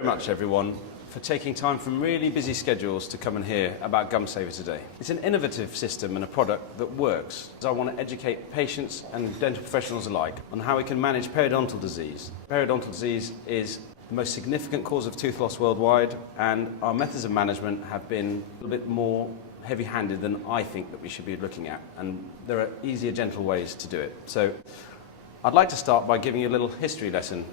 Very much everyone for taking time from really busy schedules to come and hear about Gumsaver today. It's an innovative system and a product that works. I want to educate patients and dental professionals alike on how we can manage periodontal disease. Periodontal disease is the most significant cause of tooth loss worldwide, and our methods of management have been a little bit more heavy-handed than I think that we should be looking at, and there are easier, gentle ways to do it. So I'd like to start by giving you a little history lesson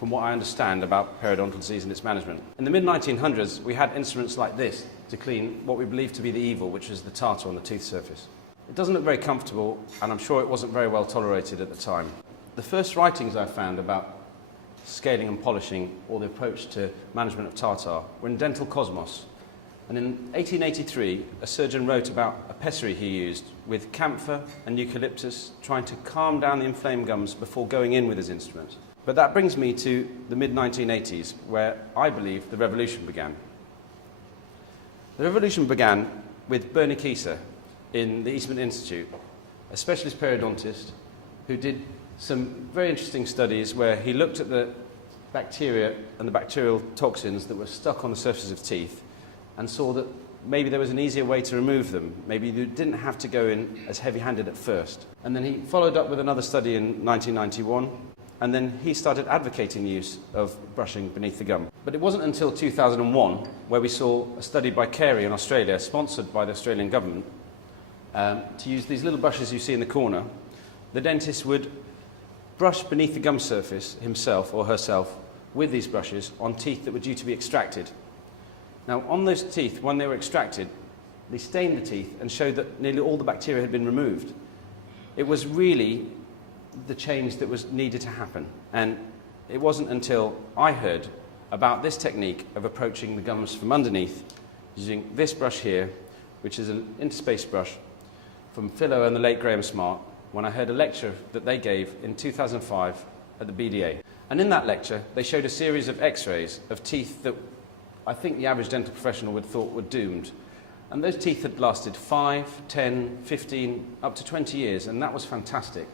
from what I understand about periodontal disease and its management. In the mid-1900s, we had instruments like this to clean what we believed to be the evil, which is the tartar on the tooth surface. It doesn't look very comfortable, and I'm sure it wasn't very well tolerated at the time. The first writings I found about scaling and polishing, or the approach to management of tartar, were in Dental Cosmos. And in 1883, a surgeon wrote about a pessary he used with camphor and eucalyptus, trying to calm down the inflamed gums before going in with his instrument. But that brings me to the mid-1980s, where I believe the revolution began. The revolution began with Bernie Kieser in the Eastman Institute, a specialist periodontist who did some very interesting studies where he looked at the bacteria and the bacterial toxins that were stuck on the surfaces of teeth and saw that maybe there was an easier way to remove them. Maybe you didn't have to go in as heavy-handed at first. And then he followed up with another study in 1991. And then he started advocating the use of brushing beneath the gum. But it wasn't until 2001 where we saw a study by Carey in Australia, sponsored by the Australian government, to use these little brushes you see in the corner. The dentist would brush beneath the gum surface himself or herself with these brushes on teeth that were due to be extracted. Now, on those teeth, when they were extracted, they stained the teeth and showed that nearly all the bacteria had been removed. It was really the change that was needed to happen. And it wasn't until I heard about this technique of approaching the gums from underneath using this brush here, which is an interspace brush from Phil Ower and the late Graham Smart, when I heard a lecture that they gave in 2005 at the BDA. And in that lecture, they showed a series of x-rays of teeth that I think the average dental professional would have thought were doomed. And those teeth had lasted 5, 10, 15, up to 20 years, and that was fantastic.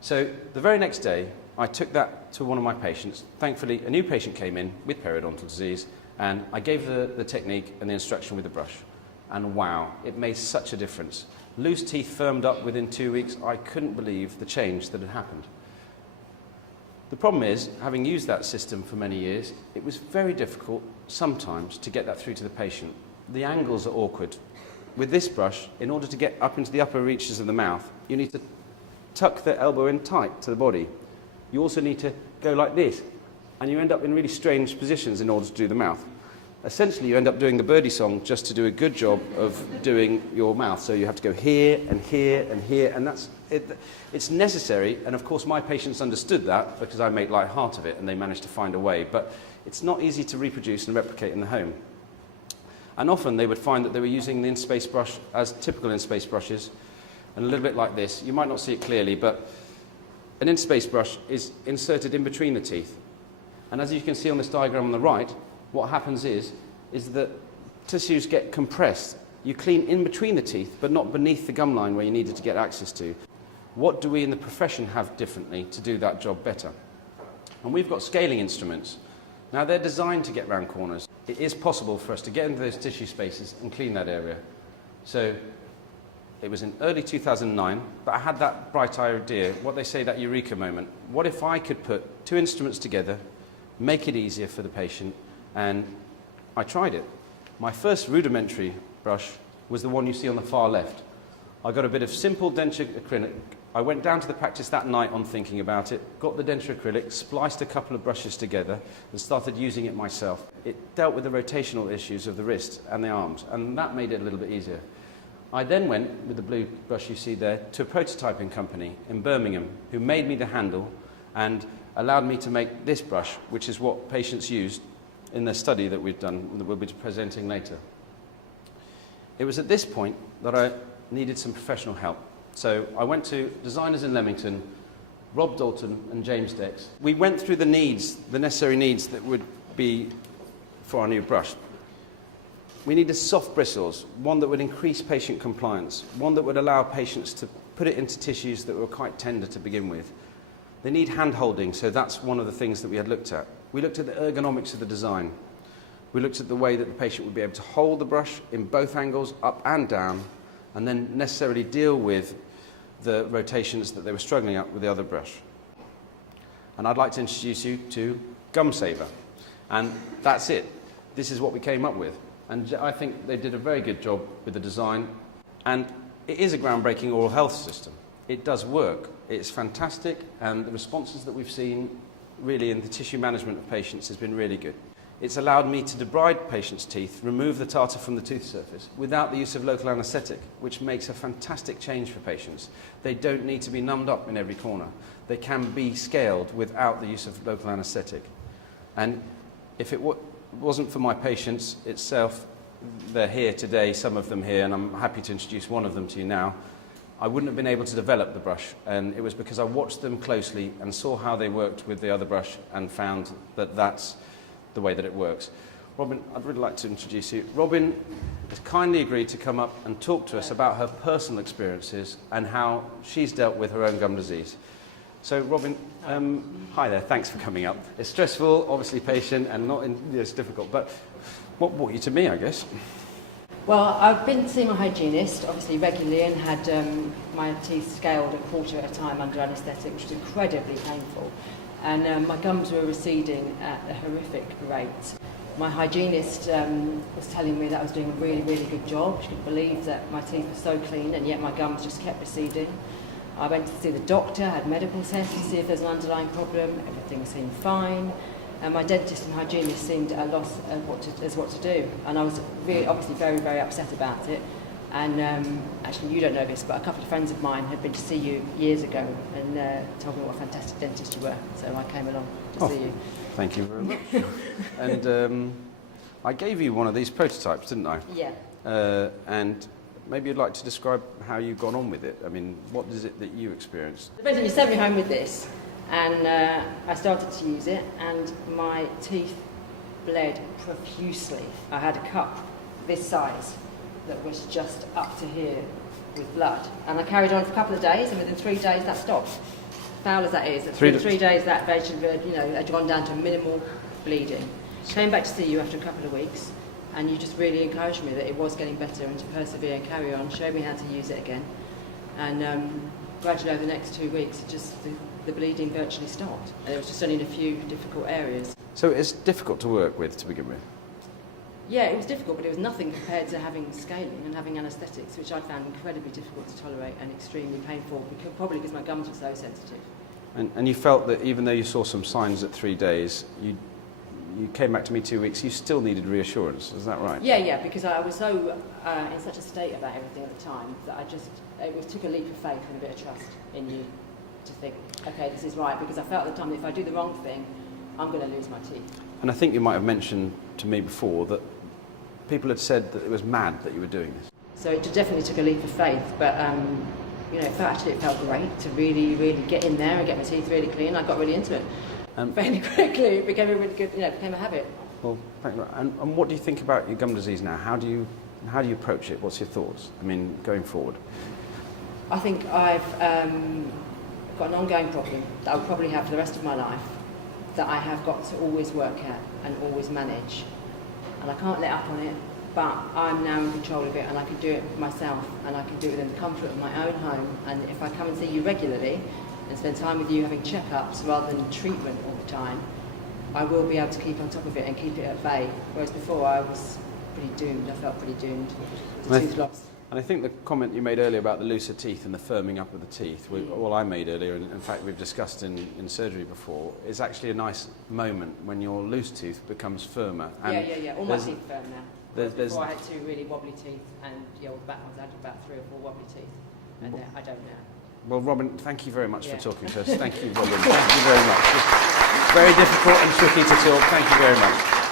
So the very next day, I took that to one of my patients. Thankfully, a new patient came in with periodontal disease, and I gave the technique and the instruction with the brush. And wow, it made such a difference. Loose teeth firmed up within 2 weeks. I couldn't believe the change that had happened. The problem is, having used that system for many years, it was very difficult sometimes to get that through to the patient. The angles are awkward. With this brush, in order to get up into the upper reaches of the mouth, you need to tuck the elbow in tight to the body. You also need to go like this, and you end up in really strange positions in order to do the mouth. Essentially, you end up doing the birdie song just to do a good job of doing your mouth. So you have to go here and here and here, and that's it. It's necessary, and of course my patients understood that because I made light heart of it, and they managed to find a way. But it's not easy to reproduce and replicate in the home. And often they would find that they were using the in-space brush as typical in-space brushes, and a little bit like this. You might not see it clearly, but an in-space brush is inserted in between the teeth. And as you can see on this diagram on the right, what happens is that tissues get compressed. You clean in between the teeth, but not beneath the gum line where you needed to get access to. What do we in the profession have differently to do that job better? And we've got scaling instruments. Now, they're designed to get round corners. It is possible for us to get into those tissue spaces and clean that area. So it was in early 2009, but I had that bright idea, what they say, that eureka moment. What if I could put two instruments together, make it easier for the patient, and I tried it. My first rudimentary brush was the one you see on the far left. I got a bit of simple denture acrylic. I went down to the practice that night on thinking about it, got the denture acrylic, spliced a couple of brushes together, and started using it myself. It dealt with the rotational issues of the wrist and the arms, and that made it a little bit easier. I then went, with the blue brush you see there, to a prototyping company in Birmingham who made me the handle and allowed me to make this brush, which is what patients used in the study that we've done, that we'll be presenting later. It was at this point that I needed some professional help. So I went to designers in Leamington, Rob Dalton and James Dex. We went through the needs, the necessary needs that would be for our new brush. We needed soft bristles, one that would increase patient compliance, one that would allow patients to put it into tissues that were quite tender to begin with. They need hand holding, so that's one of the things that we had looked at. We looked at the ergonomics of the design. We looked at the way that the patient would be able to hold the brush in both angles, up and down, and then necessarily deal with the rotations that they were struggling at with the other brush. And I'd like to introduce you to Gumsaver. And that's it. This is what we came up with. And I think they did a very good job with the design. And it is a groundbreaking oral health system. It does work. It's fantastic, and the responses that we've seen really in the tissue management of patients has been really good. It's allowed me to debride patients' teeth, remove the tartar from the tooth surface without the use of local anaesthetic, which makes a fantastic change for patients. They don't need to be numbed up in every corner. They can be scaled without the use of local anaesthetic. And if it wasn't for my patients itself, they're here today, some of them here, and I'm happy to introduce one of them to you now. I wouldn't have been able to develop the brush, and it was because I watched them closely and saw how they worked with the other brush and found that that's the way that it works. Robyn, I'd really like to introduce you. Robyn has kindly agreed to come up and talk to us about her personal experiences and how she's dealt with her own gum disease. So, Robyn, hi there, thanks for coming up. It's stressful, obviously patient, and it's difficult, but what brought you to me, I guess? Well, I've been to see my hygienist, obviously regularly, and had my teeth scaled a quarter at a time under anaesthetic, which was incredibly painful. And my gums were receding at a horrific rate. My hygienist was telling me that I was doing a really, really good job. She couldn't believe that my teeth were so clean, and yet my gums just kept receding. I went to see the doctor, had medical tests to see if there's an underlying problem. Everything seemed fine. And my dentist and hygienist seemed at a loss of what to do. And I was really, obviously very, very upset about it. And actually, you don't know this, but a couple of friends of mine had been to see you years ago and told me what a fantastic dentist you were. So I came along to see you. Thank you very much. And I gave you one of these prototypes, didn't I? Yeah. And maybe you'd like to describe how you got on with it. I mean, what is it that you experienced? Basically, you sent me home with this, and I started to use it, and my teeth bled profusely. I had a cup this size that was just up to here with blood, and I carried on for a couple of days, and within 3 days that stopped. Foul as that is, within 3 days that had gone down to minimal bleeding. Came back to see you after a couple of weeks, and you just really encouraged me that it was getting better and to persevere and carry on, showed me how to use it again, and gradually over the next 2 weeks it just the bleeding virtually stopped. And it was just only in a few difficult areas. So it's difficult to work with to begin with? Yeah, it was difficult, but it was nothing compared to having scaling and having anaesthetics, which I found incredibly difficult to tolerate and extremely painful, probably because my gums were so sensitive. And you felt that even though you saw some signs at 3 days, you came back to me 2 weeks, you still needed reassurance, is that right? Yeah, because I was so in such a state about everything at the time that it took a leap of faith and a bit of trust in you to think, okay, this is right, because I felt at the time that if I do the wrong thing, I'm going to lose my teeth. And I think you might have mentioned to me before that people had said that it was mad that you were doing this. So it definitely took a leap of faith, but it felt great to really, really get in there and get my teeth really clean. I got really into it. Fairly quickly, it became a really good, it became a habit. Well, thank you. And what do you think about your gum disease now? How do you approach it? What's your thoughts? I mean, going forward. I think I've got an ongoing problem that I'll probably have for the rest of my life, that I have got to always work at and always manage. And I can't let up on it, but I'm now in control of it, and I can do it myself, and I can do it within the comfort of my own home. And if I come and see you regularly and spend time with you having checkups rather than treatment all the time, I will be able to keep on top of it and keep it at bay. Whereas before I was pretty doomed. I felt pretty doomed. Tooth loss. And I think the comment you made earlier about the looser teeth and the firming up of the teeth, I made earlier, and in fact we've discussed in surgery before, is actually a nice moment when your loose tooth becomes firmer. And yeah. All my teeth are firm now. Before I had 2 really wobbly teeth, and the old back ones I had about 3 or 4 wobbly teeth, and I don't now. Well, Robyn, thank you very much for talking to us. Thank you, Robyn. Thank you very much. It's very difficult and tricky to talk. Thank you very much.